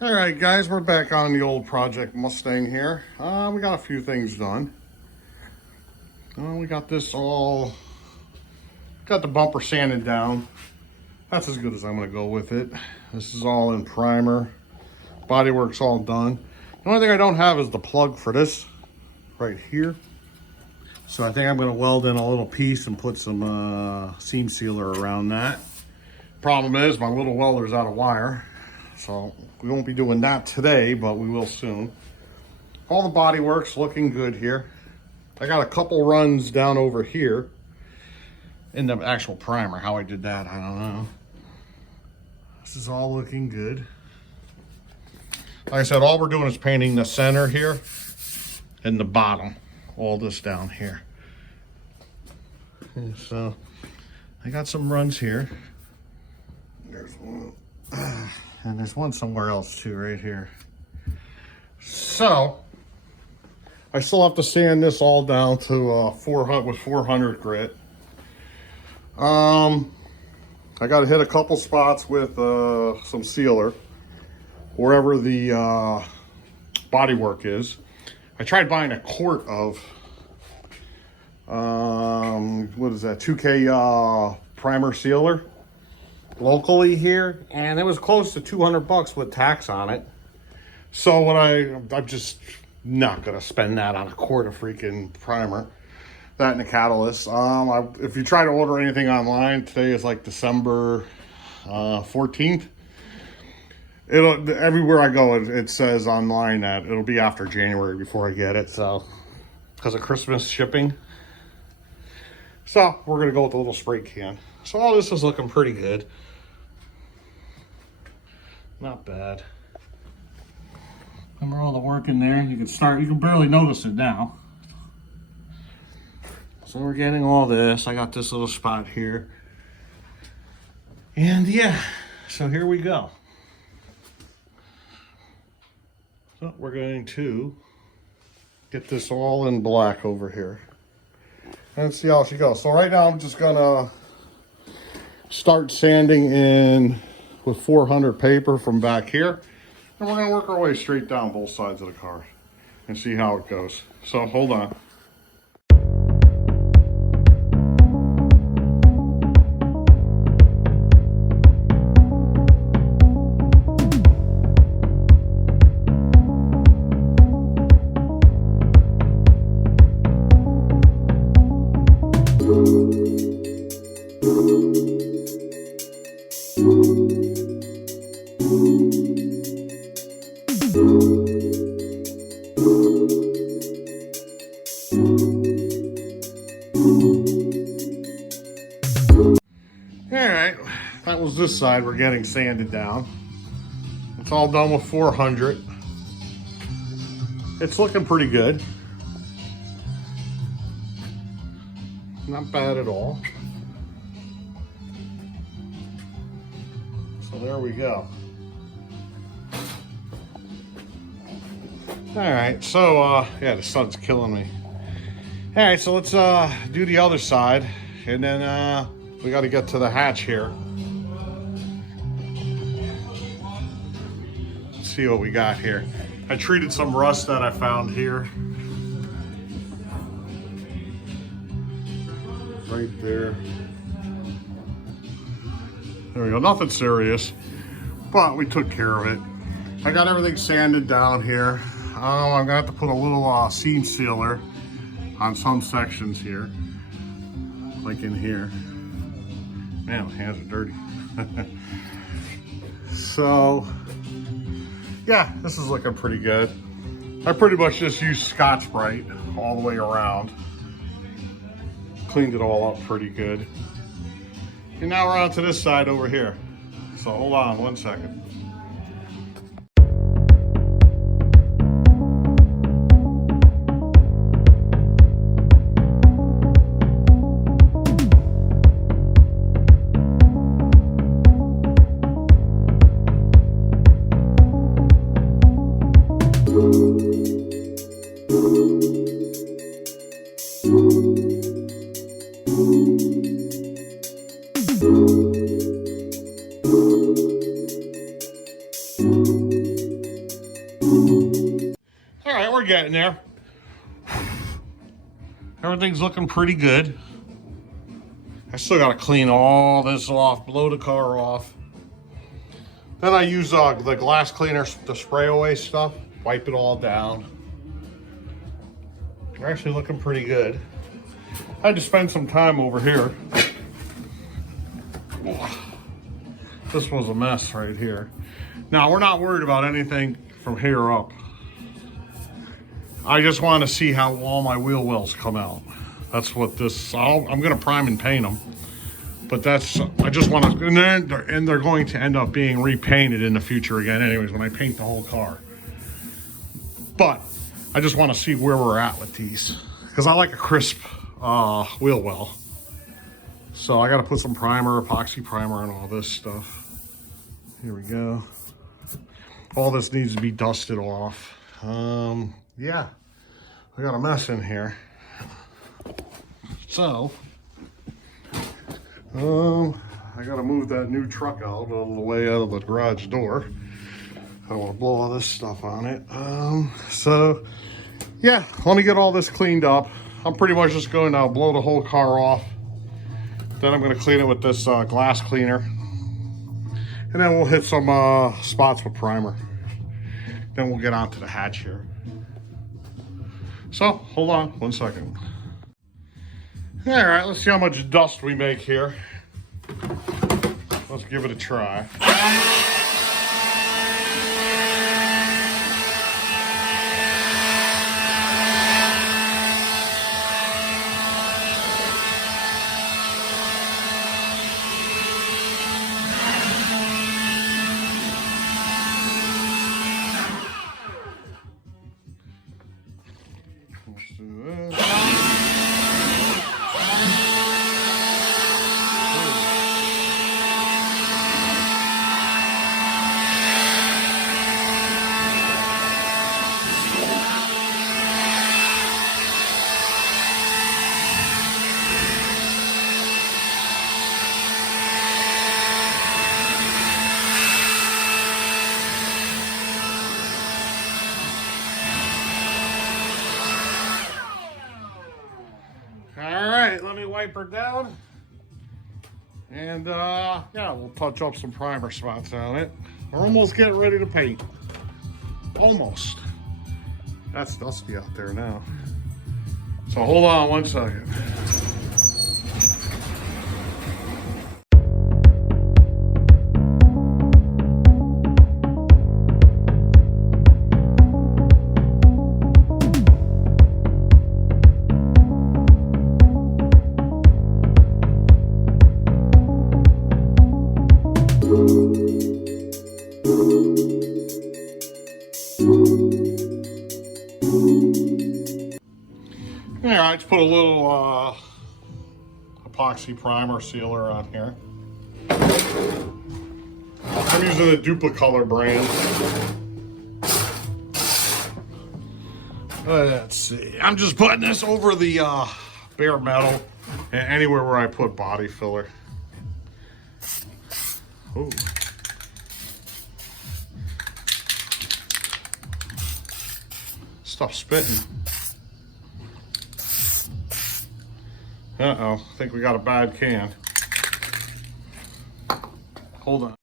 All right, guys, we're back on the old Project Mustang here. We got a few things done. We got the bumper sanded down. That's as good as I'm gonna go with it. This is all in primer. Bodywork's all done. The only thing I don't have is the plug for this right here. So I think I'm gonna weld in a little piece and put some seam sealer around that. Problem is, my little welder's out of wire. So we won't be doing that today, but we will soon. All the body work's looking good here. I got a couple runs down over here in the actual primer. How I did that, I don't know. This is all looking good. Like I said, all we're doing is painting the center here and the bottom. All this down here. And so I got some runs here. There's one. And there's one somewhere else too, right here. So I still have to sand this all down to 400 grit. I got to hit a couple spots with some sealer wherever the bodywork is. I tried buying a quart of what is that, 2K primer sealer locally here, and it was close to 200 bucks with tax on it. So what I'm just not gonna spend that on a quart of freaking primer, that and a catalyst. If you try to order anything online, today is like December 14th. Everywhere I go, it says online that it'll be after January before I get it, so because of Christmas shipping. So we're gonna go with a little spray can. So all this is looking pretty good. Not bad. Remember all the work in there? You can barely notice it now. So we're getting all this. I got this little spot here. And yeah, so here we go. So we're going to get this all in black over here. And see how she goes. So right now I'm just gonna start sanding in with 400 paper from back here, and we're going to work our way straight down both sides of the car and see how it goes. So hold on. Alright, that was this side. We're getting sanded down. It's all done with 400. It's looking pretty good. Not bad at all. So there we go. Alright, so yeah, the sun's killing me. Alright, so let's do the other side, and then we got to get to the hatch here. Let's see what we got here. I treated some rust that I found here. Right there. There we go. Nothing serious, but we took care of it. I got everything sanded down here. I'm gonna have to put a little seam sealer on some sections here, like in here. Man, my hands are dirty. So, yeah, this is looking pretty good. I pretty much just used Scotch-Brite all the way around. Cleaned it all up pretty good. And now we're on to this side over here. So hold on one second. we're getting there. Everything's looking pretty good. I still gotta clean all this off, blow the car off. Then I use the glass cleaner to spray away stuff, wipe it all down. They're actually looking pretty good. I had to spend some time over here. This was a mess right here. Now, we're not worried about anything from here up. I just want to see how all my wheel wells come out. That's what this, I'm going to prime and paint them. But that's, I just want to, and they're going to end up being repainted in the future again anyways when I paint the whole car. But I just want to see where we're at with these. Because I like a crisp wheel well. So I got to put some primer, epoxy primer, and all this stuff. Here we go. All this needs to be dusted off. Yeah, I got a mess in here. So, I gotta move that new truck out of the way out of the garage door. I don't want to blow all this stuff on it. So, yeah, let me get all this cleaned up. I'm pretty much just going to blow the whole car off. Then I'm going to clean it with this glass cleaner. And then we'll hit some spots with primer. Then we'll get onto the hatch here. So, hold on 1 second. All right, let's see how much dust we make here. Let's give it a try. Let's do this. Let me wipe her down. And yeah, we'll touch up some primer spots on it. We're almost getting ready to paint. Almost. That's dusty out there now. So hold on 1 second. Yeah, I just put a little epoxy primer sealer on here. I'm using the Duplicolor brand. Let's see. I'm just putting this over the bare metal and anywhere where I put body filler. Ooh. Stop spitting. Uh-oh, I think we got a bad can. Hold on.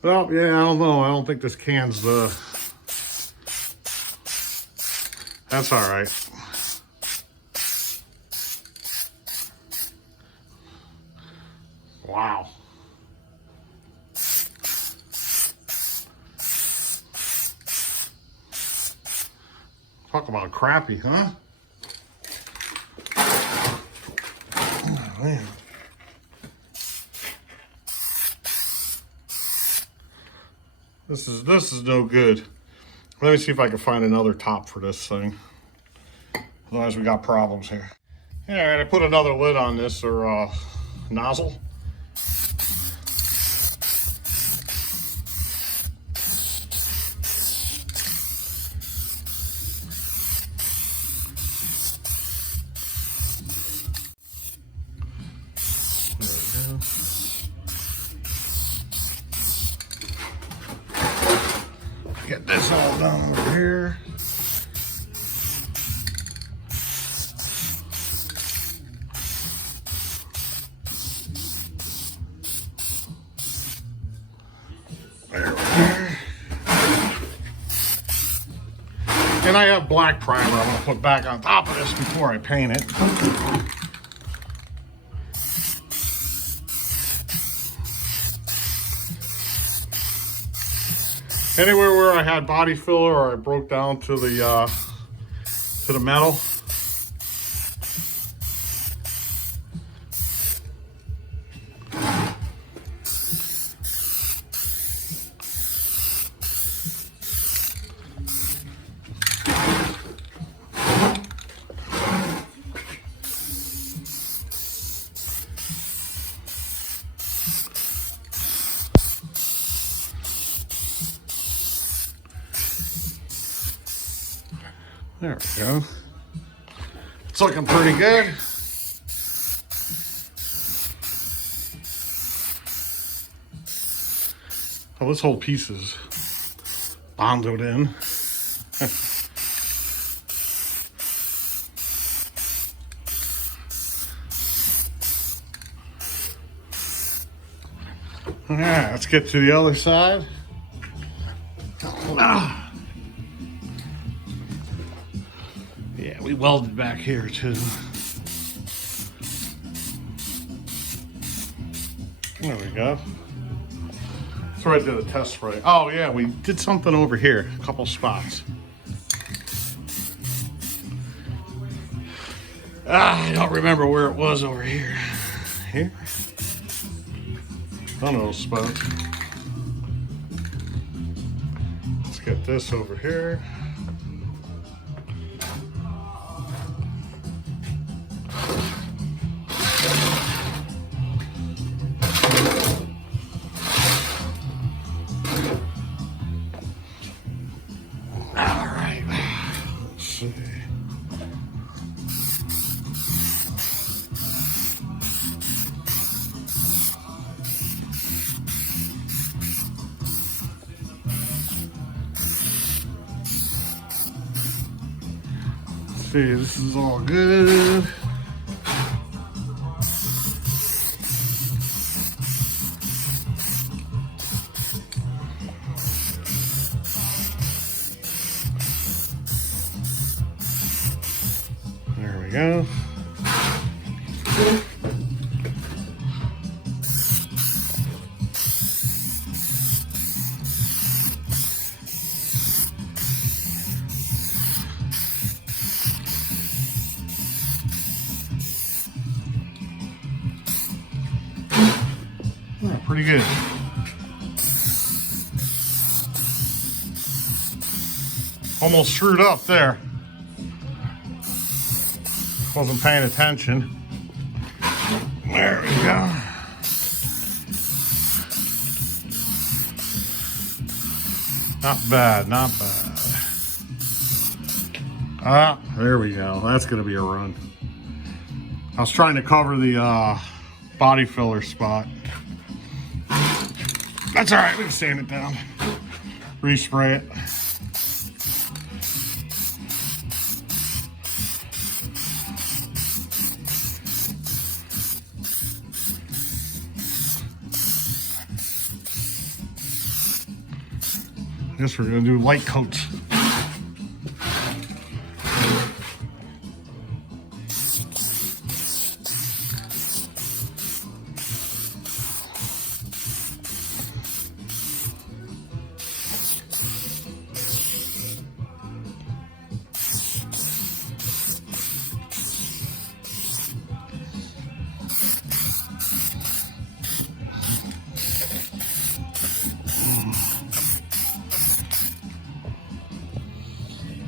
Well, yeah, I don't know. I don't think this can's that's all right. Wow. Talk about crappy, huh? Oh, man. This is no good. Let me see if I can find another top for this thing. Otherwise we got problems here. Yeah, all right, I put another lid on this or nozzle. Get this all done over here. And I have black primer I'm going to put back on top of this before I paint it. Anywhere where I had body filler or I broke down to the metal, there we go. It's looking pretty good. Oh, this whole piece is bonded in. All right, let's get to the other side. Yeah, we welded back here too. There we go. That's where I did a test spray. Oh yeah, we did something over here, a couple spots. I don't remember where it was over here. Here? One of those spots. Let's get this over here. See, this is all good. There we go. Yeah, pretty good. Almost screwed up there. Wasn't paying attention. There we go. Not bad, not bad. Ah, there we go. That's gonna be a run. I was trying to cover the body filler spot. That's all right, we can sand it down. Respray it. I guess we're gonna do light coats.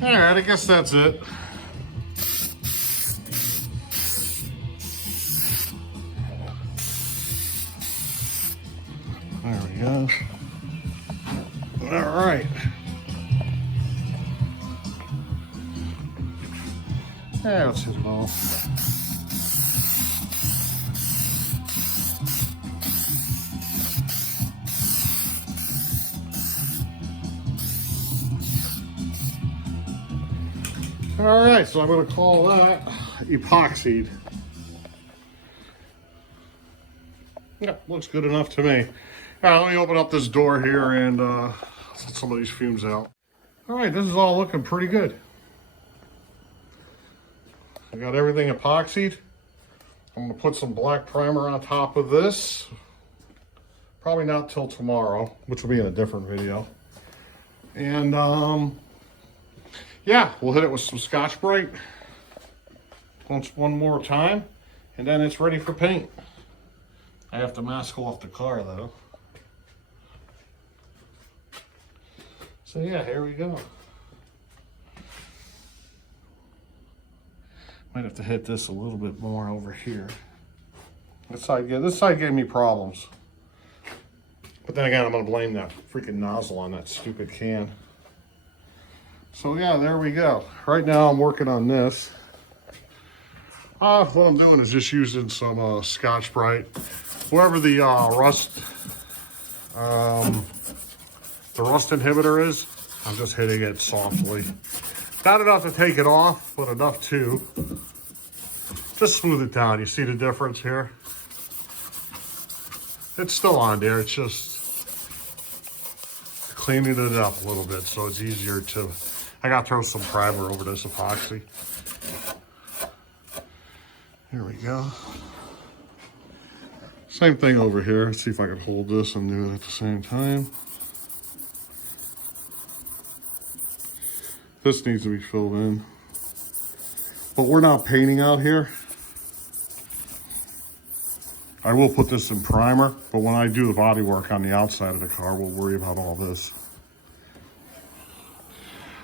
All right, I guess that's it. There we go. All right. Yeah, let's hit it all. All right, so I'm going to call that epoxied. Yeah, looks good enough to me. All right, let me open up this door here and let some of these fumes out. All right, this is all looking pretty good. I got everything epoxied. I'm gonna put some black primer on top of this. Probably not till tomorrow, which will be in a different video. And yeah, we'll hit it with some Scotch-Brite once one more time, and then it's ready for paint. I have to mask off the car though. So yeah, here we go. Might have to hit this a little bit more over here. This side gave me problems. But then again, I'm gonna blame that freaking nozzle on that stupid can. So yeah, there we go. Right now I'm working on this. What I'm doing is just using some Scotch-Brite. Wherever the rust inhibitor is, I'm just hitting it softly. Not enough to take it off, but enough to just smooth it down. You see the difference here? It's still on there. It's just cleaning it up a little bit so it's easier to... I got to throw some primer over this epoxy. Here we go. Same thing over here. Let's see if I can hold this and do it at the same time. This needs to be filled in. But we're not painting out here. I will put this in primer, but when I do the body work on the outside of the car, we'll worry about all this.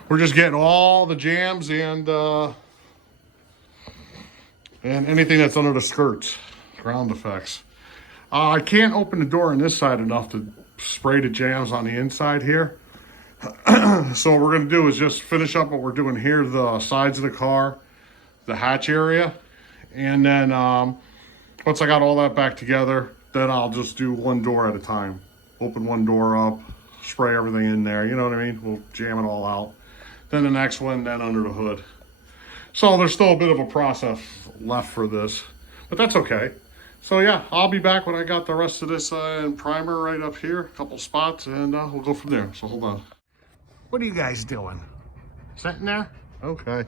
We're just getting all the jams and anything that's under the skirts, ground effects. I can't open the door on this side enough to spray the jams on the inside here. So what we're gonna do is just finish up what we're doing here, the sides of the car, the hatch area. And then once I got all that back together, then I'll just do one door at a time. Open one door up, spray everything in there, you know what I mean? We'll jam it all out. Then the next one, then under the hood. So there's still a bit of a process left for this, but that's okay. So yeah, I'll be back when I got the rest of this in primer right up here, a couple spots, and we'll go from there. So hold on. What are you guys doing? Sitting there? Okay.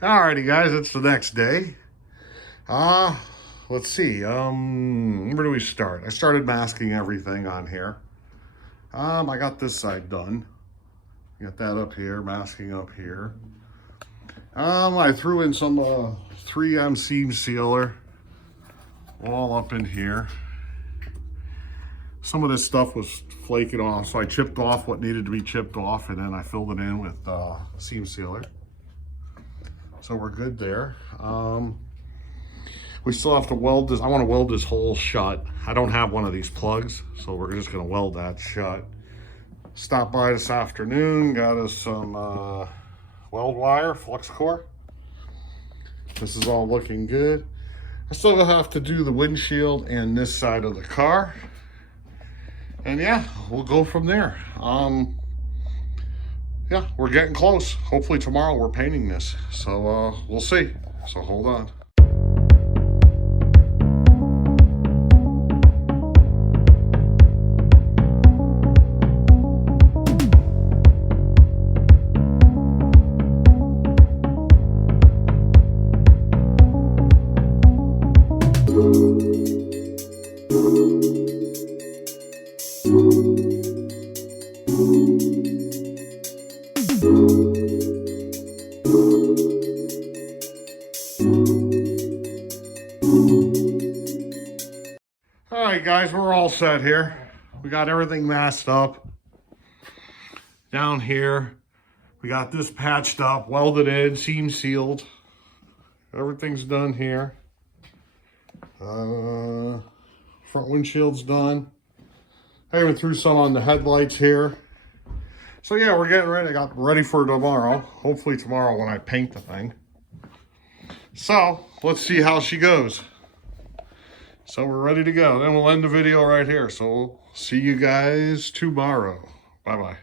Alrighty guys, it's the next day. Let's see, where do we start? I started masking everything on here. I got this side done. Got that up here, masking up here. I threw in some 3M seam sealer all up in here. Some of this stuff was flaking off, so I chipped off what needed to be chipped off, and then I filled it in with seam sealer. So we're good there. We still have to weld this. I want to weld this hole shut. I don't have one of these plugs, so we're just going to weld that shut. Stopped by this afternoon, got us some weld wire, flux core. This is all looking good. I still have to do the windshield and this side of the car. And yeah, we'll go from there. Yeah, we're getting close. Hopefully tomorrow we're painting this. So we'll see. So hold on. All right, guys, we're all set here. We got everything masked up. Down here, we got this patched up, welded in, seam sealed. Everything's done here. Front windshield's done. I even threw some on the headlights here. So yeah, we're getting ready. I got ready for tomorrow. Hopefully tomorrow when I paint the thing. So let's see how she goes. So we're ready to go. Then we'll end the video right here. So we'll see you guys tomorrow. Bye-bye.